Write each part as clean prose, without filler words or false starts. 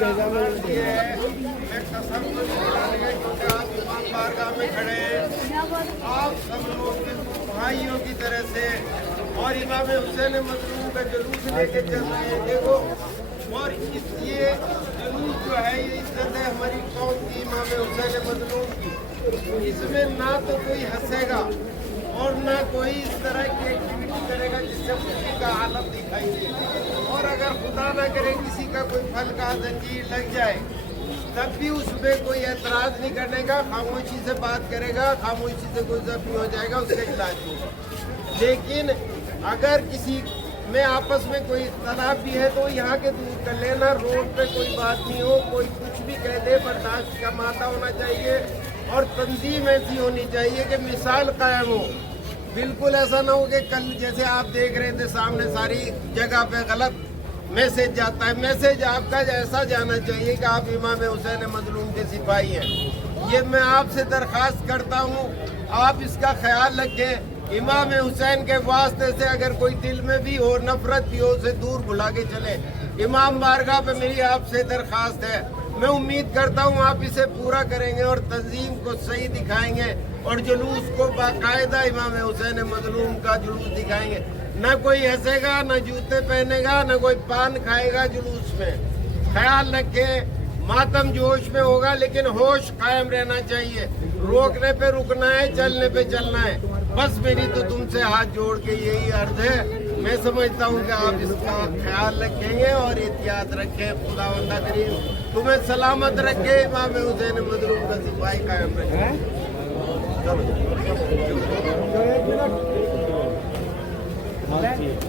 ये है मैं कसम तो नहीं दिलाने का क्योंकि आप इमाम बारगाह में खड़े हैं। आप सब लोग बिल्कुल भाइयों की तरह से और इमाम हुसैन मजलूम का जुलूस लेके चल रहे हैं। देखो और ये जुलूस जो है ये इज्जत है हमारी कौम की, इमाम हुसैन मजलूम की। इसमें ना तो कोई हंसेगा और ना कोई इस तरह की एक्टिविटी करेगा जिससे खुशी का आलम दिखाई दे। और अगर खुदा ना करे किसी का कोई फल का जंजीर लग जाए तब भी उसमें कोई एतराज नहीं करने का, खामोशी से बात करेगा, खामोशी से कोई जख्मी हो जाएगा उसका इलाज होगा। लेकिन अगर किसी में आपस में कोई इख्तलाफ भी है तो यहाँ के दूर कर लेना। रोड पे कोई बात नहीं हो, कोई कुछ भी कह दे, बर्दाश्त का माता होना चाहिए और तंजीम ऐसी होनी चाहिए कि मिसाल कायम हो। बिल्कुल ऐसा ना हो कि कल जैसे आप देख रहे थे सामने सारी जगह पे गलत मैसेज जाता है। मैसेज आपका ऐसा जाना चाहिए कि आप इमाम हुसैन मजलूम के सिपाही हैं। ये मैं आपसे दरख्वास्त करता हूँ, आप इसका ख्याल रखें। इमाम हुसैन के वास्ते से अगर कोई दिल में भी हो, नफरत भी हो, उसे दूर भुला के चले। इमाम बारगाह पे मेरी आपसे दरख्वास्त है, मैं उम्मीद करता हूँ आप इसे पूरा करेंगे और तंजीम को सही दिखाएंगे और जुलूस को बाकायदा इमाम हुसैन मजलूम का जुलूस दिखाएंगे। न कोई हंसेगा, न जूते पहनेगा, न कोई पान खाएगा जुलूस में। ख्याल रखें, मातम जोश में होगा लेकिन होश कायम रहना चाहिए। रोकने पे रुकना है, चलने पे चलना है। बस मेरी तो तुमसे हाथ जोड़ के यही अर्ज है। मैं समझता हूँ कि आप इसका ख्याल रखेंगे और एहतियात रखें। खुदावंद करीम तुम्हें सलामत रखे, इमाम हुसैन मजलूम का सिपाही कायम रखे।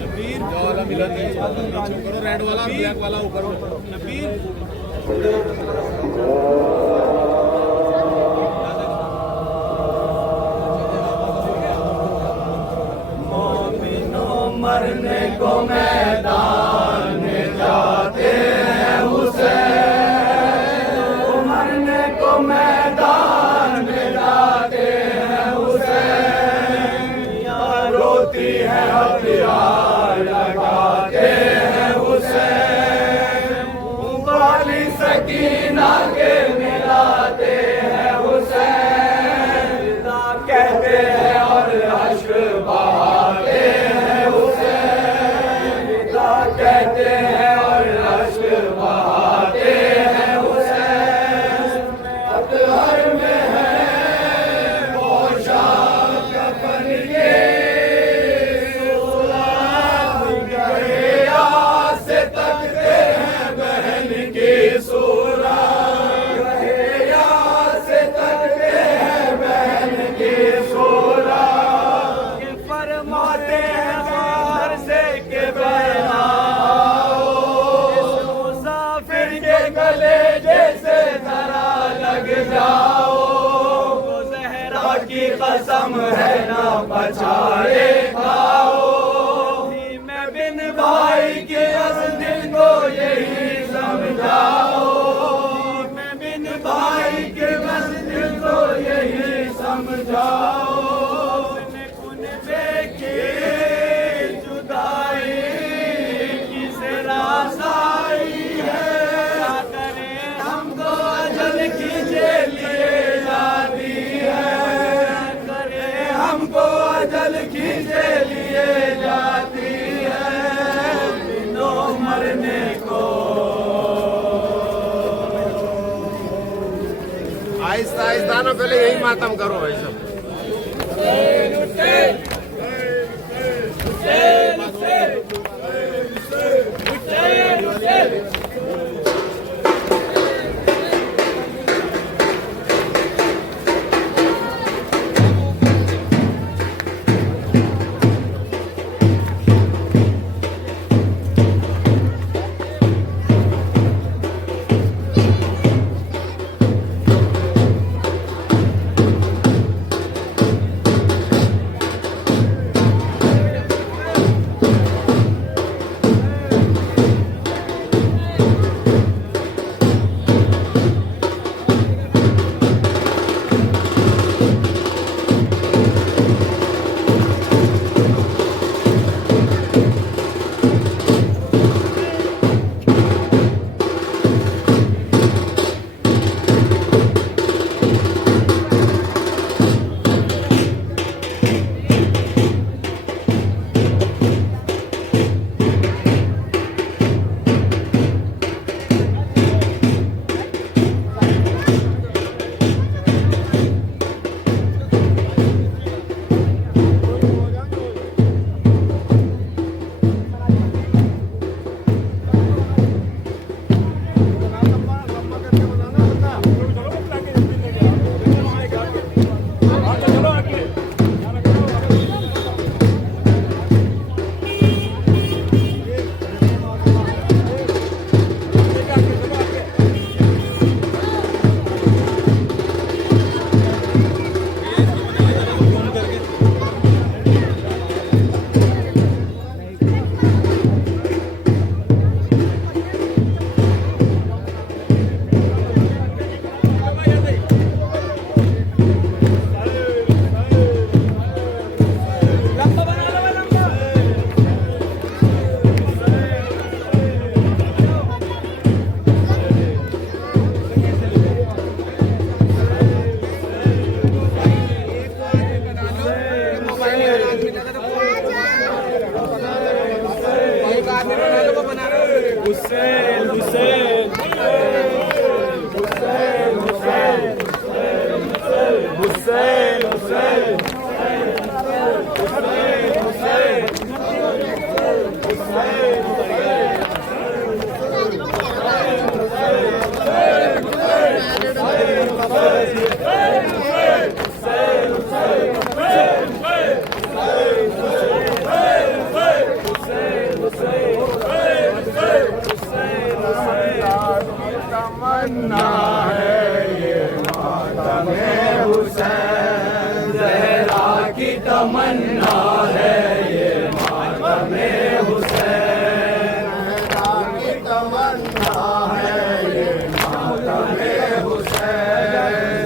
नबीर वाला मिला करो, रेड वाला ब्लैक वाला ऊपर नबीर। मरने को मैदान में जाते हैं हुसैन, मरने को मैदान में जाते हैं हुसैन। रोती है हथियार लगाते हैं हुसैन, वाली सकीना के मिलाते हैं हुसैन। कहते हैं और अश्क बहाते हैं हुसैन, कहते हैं और अश्क बहाते हैं हुसैन। अतहर में है पोशाक कफन के, गया से तकते हैं बहन की सूरत, गया से तकते हैं बहन की सूरत। फरमाते हैं बाहर से के बहनाओ, मुसाफिर के गले जैसे धरा लग जाओ। ज़हरा की कसम है ना बचाए खाओ, मैं बिन भाई के अस दिल को यही समझाओ। मैं बिन भाई के बस दिल को यही समझाओ। जुदाई किसे रासाई है, करें हमको अजल खींचे लिए जाती है, करें हमको अजल खींचे लिए जाती है। बिनो मरने को आहिस्ता आहिस्ता ना, पहले यही मातम करो भाई सब। तमन्ना है ये मातमे हुसैन, ज़हरा की तमन्ना है ये मातमे हुसैन,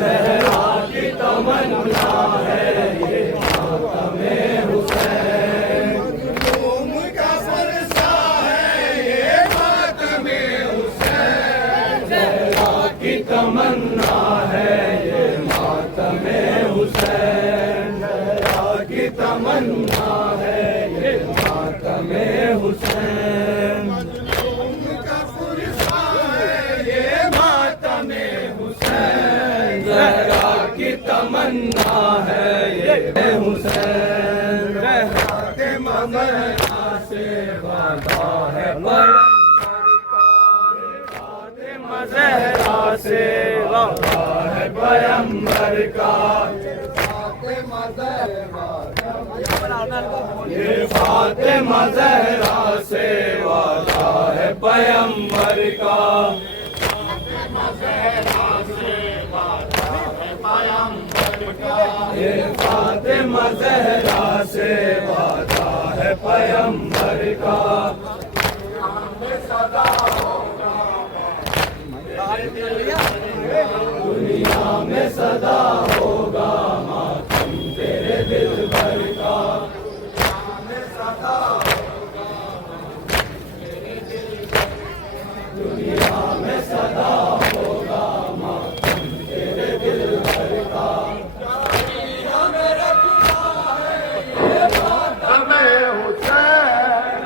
ज़हरा की तमन्ना है ये मातमे हुसैन, मजलूम का फरसा है ये मातमे हुसैन, ज़हरा की तमन्ना है ये मातमे हुसैन, ज़हरा की तमन्ना है ये मातमे हुसैन, मजलूम का फरसा है ये मातमे हुसैन, ज़हरा की तमन्ना है ये हुसैन, फातिमा ज़हरा से वादा है पैगंबर का, फातिमा ज़हरा से वादा है पैगंबर का, फातिमा ज़हरा ये फातिमा ज़हरा से वादा है पैगंबर का, ये फातिमा ज़हरा से वादा है पैगंबर का, दुनिया में सदा होगा मातम तेरे दिल भर का, दुनिया में सदा होगा मातम तेरे दिल भर का, हमें रखना है ये मातमे हुसैन,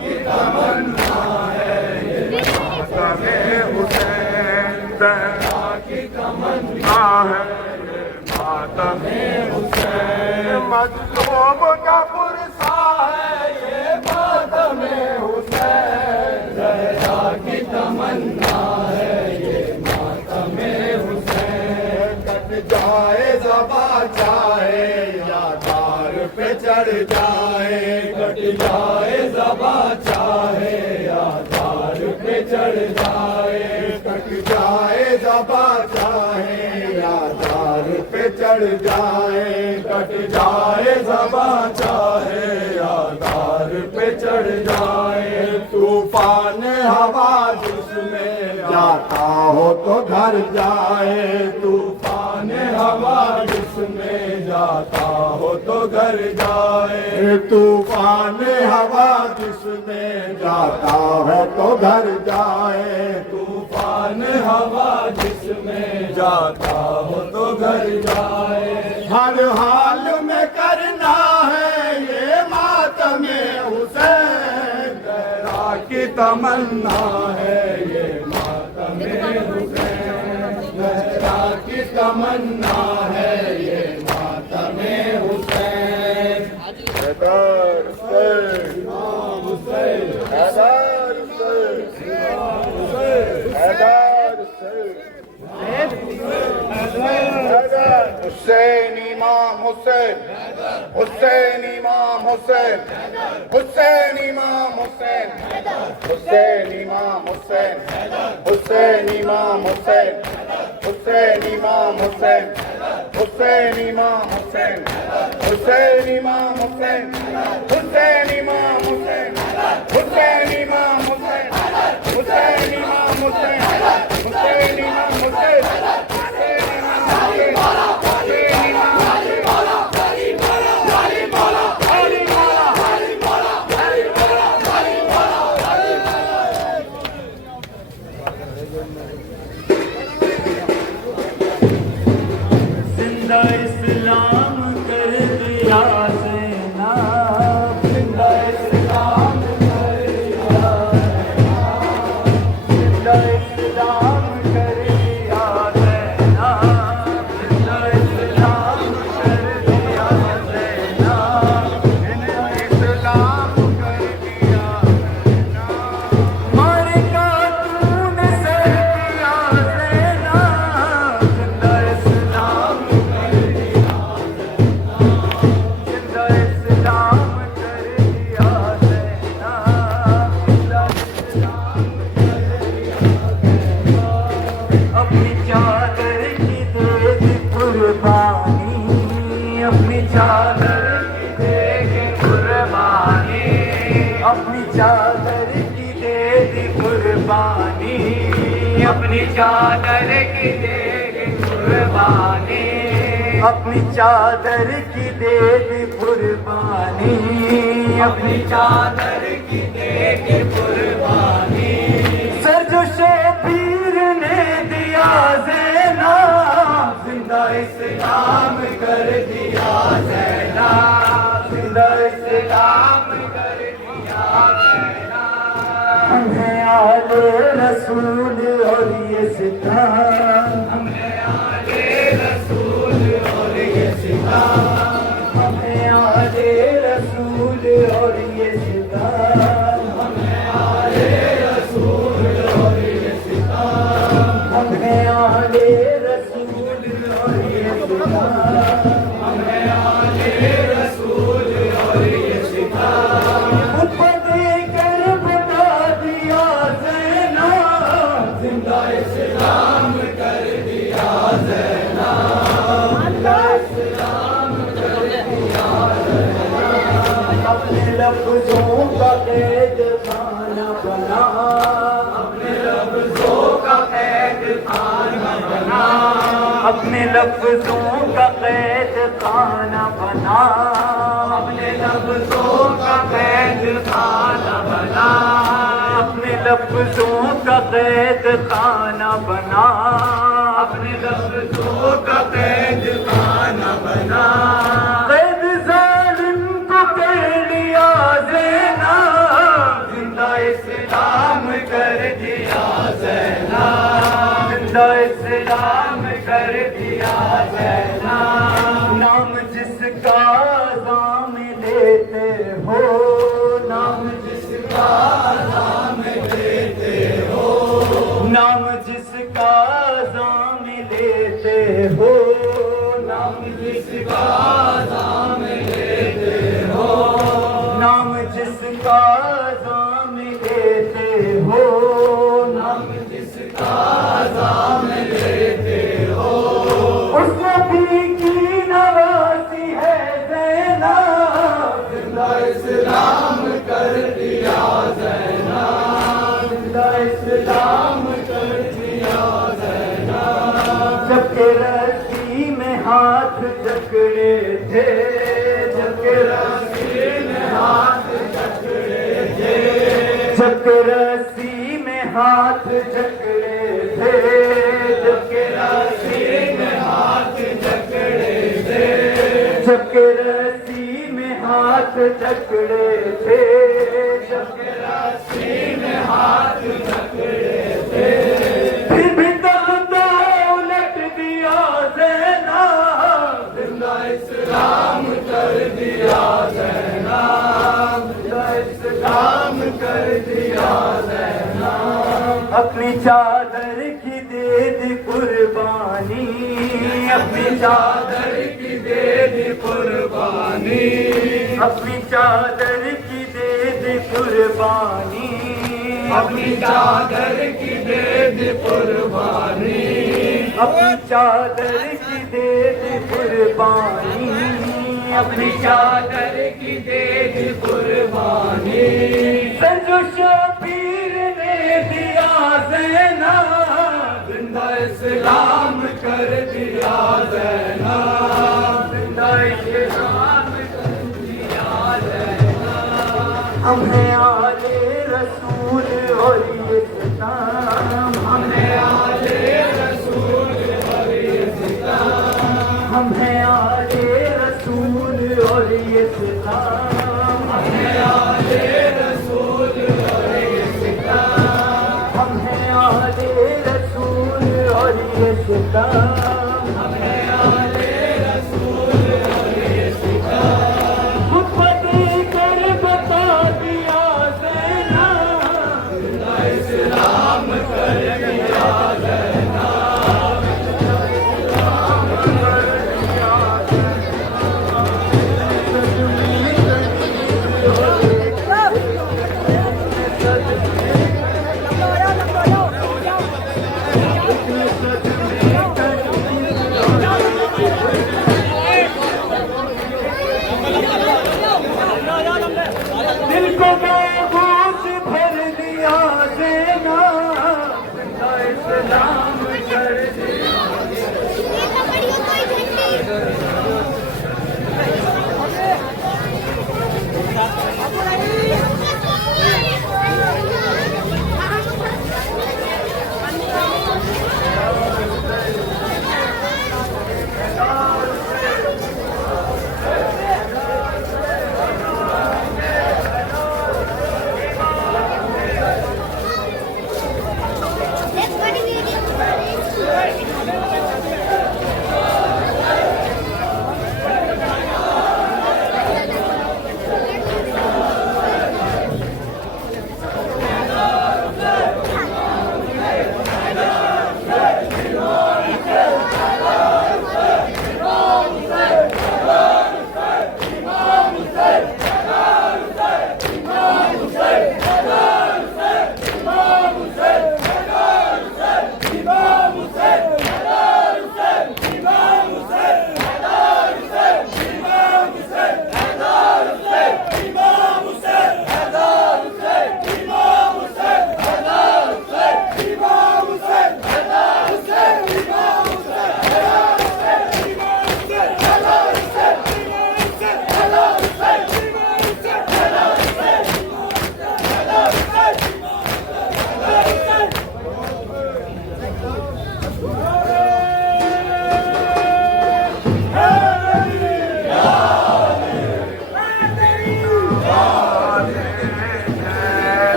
की तमन्ना है ये मातमे हुसैन, ज़हरा की तमन्ना है ये मातमे हुसैन, मजलूम का फरसा है ये मातमे हुसैन, ज़हरा की तमन्ना है ये मातमे हुसैन, कट जाए ज़बा चाहे या तार पे चढ़ जाए, कट जाए ज़बा चाहे या तार पे चढ़ जाए, कट जाए ज़बा चाहे या तार पे चढ़ जाए, कट जाए ज़बा चाहे या तार पे चढ़ जाए, तूफान हवा जिसमें जाता हो तो घर जाए, तूफान हवा जिसमें जाता हो तो घर जाए, तूफान हवा जिसमें जाता हो तो घर जाए, तूफान हवा जिसमें जाता हो तो घर जाए, हर हाल में करना है ये मातमे हुसैन, ज़हरा की तमन्ना है ये मातमे हुसैन, ज़हरा की तमन्ना है ये मातमे हुसैन, हैदर हुसैन, हुसैन हैदर हुसैन, हैदर हुसैन, हुसैन इमाम हुसैन, हुसैन इमाम हुसैन, हुसैन इमाम हुसैन, हुसैन इमाम हुसैन, हुसैन इमाम हुसैन, हुसैन इमाम हुसैन, हुसैन इमाम हुसैन, हुसैन इमाम हुसैन, हुसैन इमाम हुसैन, हुसैन इमाम हुसैन, हुसैन इमाम हुसैन, हुसैन इमाम हुसैन, जिंदा इस्लाम कर दिया ज़ैनब अपनी चादर की दे दी कुर्बानी, अपनी चादर की दे दी कुर्बानी, अपनी चादर की दे दी कुर्बानी। सरजोशे पीर ने दिया ज़ैना, जिंदा इस्लाम कर दिया ज़ैना, जिंदा इस्लाम कर दिया ज़ैना। हमें आले रसूल और ये सितार, हमें आले रसूल और ये सितार, हमें आले रसूल और ये सितार, हमें आले रसूल और ये सितार, हमें आले रसूल और ये सितार, हमें आले रसूल और ये सितार। ऊपर देकर बता दिया ज़ैना, जिंदा इस्लाम कर दिया ज़ैना, जिंदा इस्लाम कर दिया ज़ैना। अपने लफ्ज़ों का कैद खाना बना, अपने लफ्ज़ों का कैद खाना बना, अपने लफ्ज़ों का कैद खाना बना, अपने लफ्ज़ों का कैद खाना बना, अपने लफ्ज़ों का कैद खाना बना, अपने लफ्ज़ों का कैद खाना बना। कैद ज़ालिम को कर लिया ज़ैना, जिंदा इस्लाम कर दिया ज़ैना, जिंदा इस्लाम कर दिया ज़ैना। नाम जिसका नाम लेते हो, नाम जिसका नाम लेते हो, नाम जिसका नाम लेते हो, नाम जिसका नाम लेते हो, नाम जिसका नाम लेते हो, नाम जिसका नाम लेते हो। उस नबी की नवासी है ज़ैना, जिंदा इस्लाम कर दिया ज़ैना, जिंदा इस्लाम कर दिया ज़ैना। जबकि रस्सी में हाथ जकड़े थे, जबकि रस्सी में हाथ जकड़े थे, जबकि रस्सी में हाथ जकड़े थे, जबकि रस्सी में हाथ जकड़े थे, जबकि रस्सी में हाथ जकड़े थे, जबकि रस्सी में हाथ जकड़े थे। फिर भी तख्ता उलट दिया ज़ैना, जिंदा इस्लाम कर दिया ज़ैना, जिंदा इस्लाम कर दिया ज़ैना। अपनी चादर की दे दी कुर्बानी, अपनी चादर की दे दी कुर्बानी, अपनी चादर की दे दी कुर्बानी, अपनी चादर की दे दी कुर्बानी, अपनी चादर की दे दी कुर्बानी, अपनी चादर की दे दी कुर्बानी। सरजोशे पीर ने दिया ज़ैना, जिंदा इस्लाम कर दिया ज़ैना, जिंदा इस्लाम कर दिया ज़ैना। हमें आले रसूल और ये सितार, हमें आले रसूल और ये सितार, हमें आले रसूल और ये सितार, हमें आले रसूल और ये सितार, हमें आले रसूल और ये सितार, हमें आले रसूल और ये सितार। खुद कर बता दिया ज़ैना, जिंदा इस्लाम कर दिया ज़ैना, इस्लाम कर दिया दिल को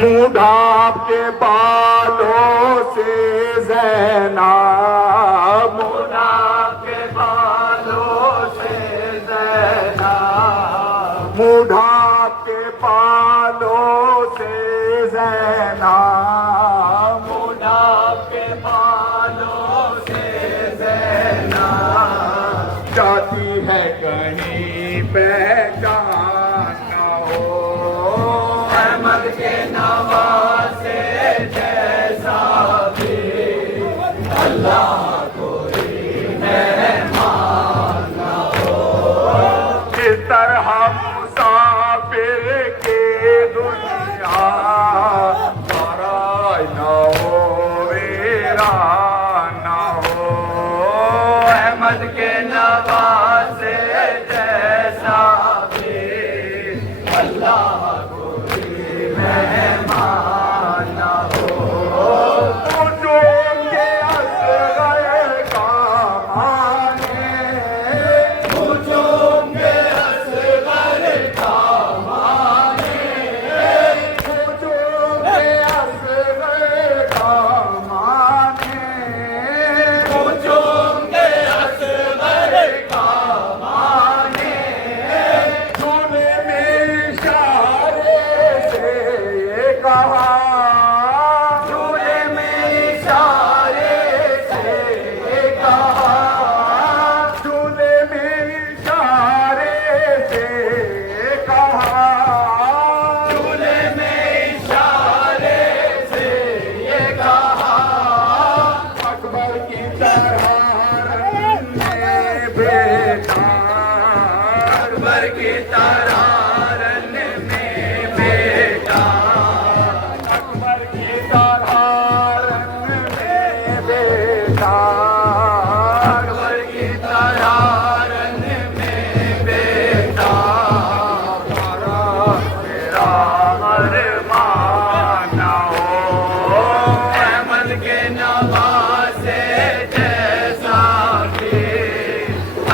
मुंह ढांप के बालों से ज़ैनब, मुंह ढांप के बालों से ज़ैनब, मुंह ढांप के बालों से ज़ैनब, मुंह ढांप के बालों से ज़ैनब, जाती है कहीं पहचान न हो अहमद के नवासे जैसा भी अल्लाह कोई मेहमान न हो। इस तरह मुसाफिर के दुनिया पराई न हो वीरान न हो अहमद के नवासे जैसा भी अल्लाह मेहमान न हो। हुजूम के असग़र का माने, हुजूम के असग़र का माने, हुजूम के असग़र का माने, हुजूम के असग़र का माने, झूले में इशारे से ये कहा, झूले में इशारे से ये कहा, झूले में इशारे से ये कहा, झूले में इशारे से ये कहा, अकबर की तरह रन में बेटा, अकबर की तरह रन में बेटा, अकबर की तरह रन में बेटा, अकबर की तरह रन में बेटा, हमारा तेरा अरमान न हो अहमद के नवासे जैसा भी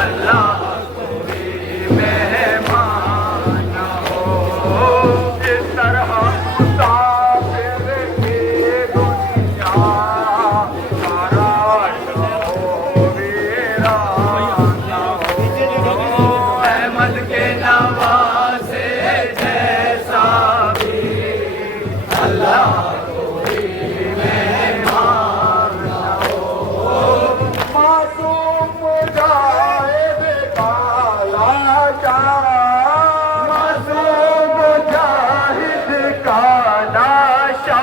अल्लाह कोई मेहमान न हो। इस तरह मुसाफिर की दुनिया नाराज न हो वीरान न हो अहमद के नवासे जैसा भी अल्लाह कोई मेहमान न हो। मासूम मुजाहिद का लाशा, मासूम मुजाहिद का लाशा,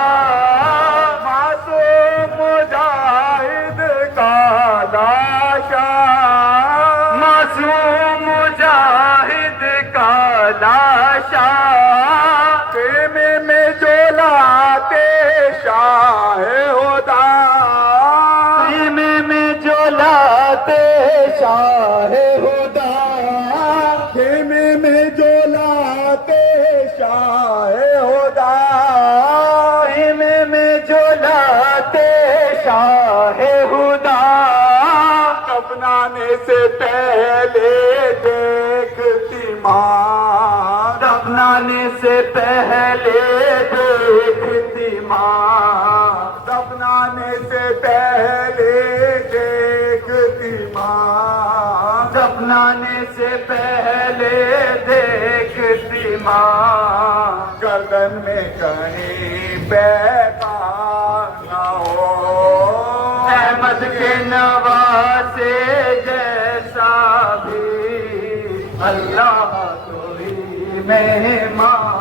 मासूम मुजाहिद का लाशा, मासूम मुजाहिद का लाशा, खेमे में जो लाते शाह होदा, खेमे में जो लाते शाह होदा, खेमे में जो लाते शाह होदा, खेमे में जो लाते शाह होदा, दफनाने से पहले देखती माँ, दफनाने से पहले देखती माँ, दफनाने से पहले देखती माँ, दफनाने से पहले देखती माँ, गर्दन में कहीं पैगाम न हो अहमद के नवासे जैसा भी अल्लाह कोई मेहमान